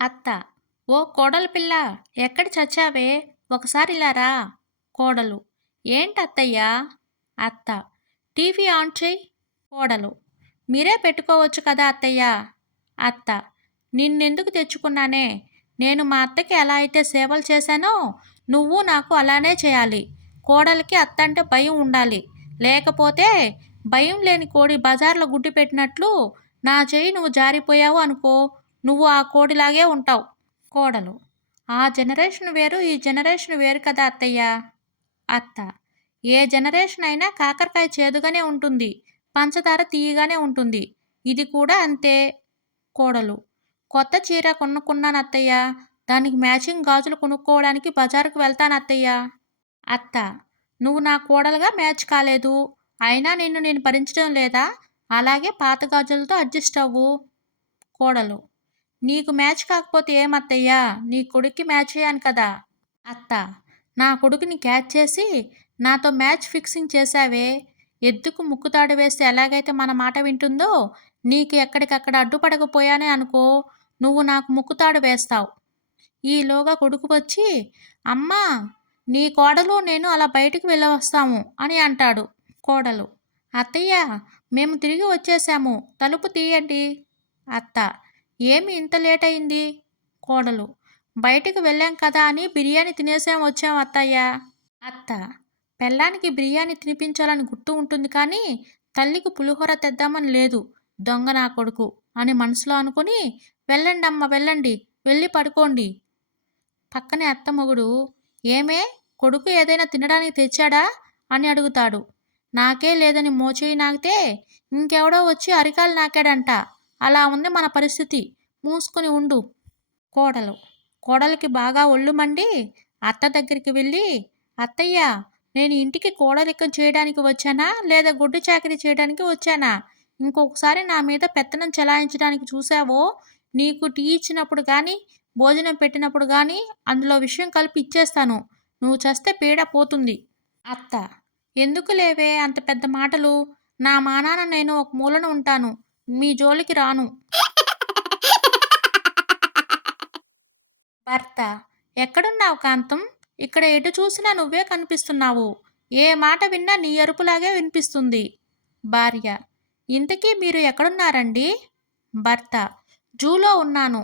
అత్త. ఓ కోడలు పిల్ల, ఎక్కడ చచ్చావే? ఒకసారి ఇలా రా. కోడలు. ఏంటత్తయ్యా? అత్త. టీవీ ఆన్ చెయ్యి. కోడలు. మీరే పెట్టుకోవచ్చు కదా అత్తయ్యా? అత్త. నిన్నెందుకు తెచ్చుకున్నానే? నేను మా అత్తకి ఎలా అయితే సేవలు చేశానో నువ్వు నాకు అలానే చేయాలి. కోడలికి అత్త అంటే భయం ఉండాలి. లేకపోతే భయం లేని కోడి బజార్లో గుడ్డు పెట్టినట్లు నా చెయ్యి నువ్వు జారిపోయావు అనుకో, నువ్వు ఆ కోడిలాగే ఉంటావు. కోడలు. ఆ జనరేషన్ వేరు, ఈ జనరేషన్ వేరు కదా అత్తయ్య. అత్త. ఏ జనరేషన్ అయినా కాకరకాయ చేదుగానే ఉంటుంది, పంచదార తీయగానే ఉంటుంది. ఇది కూడా అంతే. కోడలు. కొత్త చీర కొనుక్కున్నాను అత్తయ్య. దానికి మ్యాచింగ్ గాజులు కొనుక్కోవడానికి బజారుకు వెళ్తాను అత్తయ్య. అత్త. నువ్వు నా కోడలుగా మ్యాచ్ కాలేదు. అయినా నిన్ను నేను భరించడం లేదా? అలాగే పాత గాజులతో అడ్జస్ట్ అవ్వు. కోడలు. నీకు మ్యాచ్ కాకపోతే ఏమత్తయ్యా? నీ కొడుక్కి మ్యాచ్ అయ్యాను కదా. అత్త. నా కొడుకుని క్యాచ్ చేసి నాతో మ్యాచ్ ఫిక్సింగ్ చేశావే. ఎద్దుకు ముక్కుతాడు వేస్తే ఎలాగైతే మన మాట వింటుందో, నీకు ఎక్కడికక్కడ అడ్డుపడకపోయానే అనుకో, నువ్వు నాకు ముక్కుతాడు వేస్తావు. ఈలోగా కొడుకు వచ్చి, అమ్మా, నీ కోడలు నేను అలా బయటికి వెళ్ళవస్తాము అని అంటాడు. కోడలు. అత్తయ్య, మేము తిరిగి వచ్చేసాము, తలుపు తీయండి. అత్త. ఏమి ఇంత లేట్ అయింది? కోడలు. బయటికి వెళ్ళాం కదా అని బిర్యానీ తినేసాం వచ్చాం అత్తయ్య. అత్త. పెళ్ళానికి బిర్యానీ తినిపించాలని గుర్తు ఉంటుంది కానీ తల్లికి పులిహోర తెద్దామని లేదు. దొంగ నా కొడుకు అని మనసులో అనుకుని, వెళ్ళండి అమ్మ వెళ్ళండి, వెళ్ళి పడుకోండి. పక్కనే అత్త మొగుడు, ఏమే, కొడుకు ఏదైనా తినడానికి తెచ్చాడా అని అడుగుతాడు. నాకే లేదని మోచేయి నాకితే ఇంకెవడో వచ్చి అరికాలు నాకాడంట. అలా ఉంది మన పరిస్థితి, మూసుకొని ఉండు. కోడలు. కోడలికి బాగా ఒళ్ళు మండి అత్త దగ్గరికి వెళ్ళి, అత్తయ్య, నేను ఇంటికి కోడలిక్కం చేయడానికి వచ్చానా లేదా గుడ్డు చాకరీ చేయడానికి వచ్చానా? ఇంకొకసారి నా మీద పెత్తనం చెలాయించడానికి చూసావో, నీకు టీ ఇచ్చినప్పుడు కానీ భోజనం పెట్టినప్పుడు కానీ అందులో విషయం కలిపి ఇచ్చేస్తాను. నువ్వు చస్తే పీడ పోతుంది. అత్త. ఎందుకు లేవే అంత పెద్ద మాటలు? నా మానాన నేను ఒక మూలన ఉంటాను, మీ జోలికి రాను. భర్త. ఎక్కడున్నావు కాంతం? ఇక్కడ ఎటు చూసినా నువ్వే కనిపిస్తున్నావు. ఏ మాట విన్నా నీ అరుపులాగే వినిపిస్తుంది. భార్య. ఇంతకీ మీరు ఎక్కడున్నారండి? భర్త. జూలో ఉన్నాను.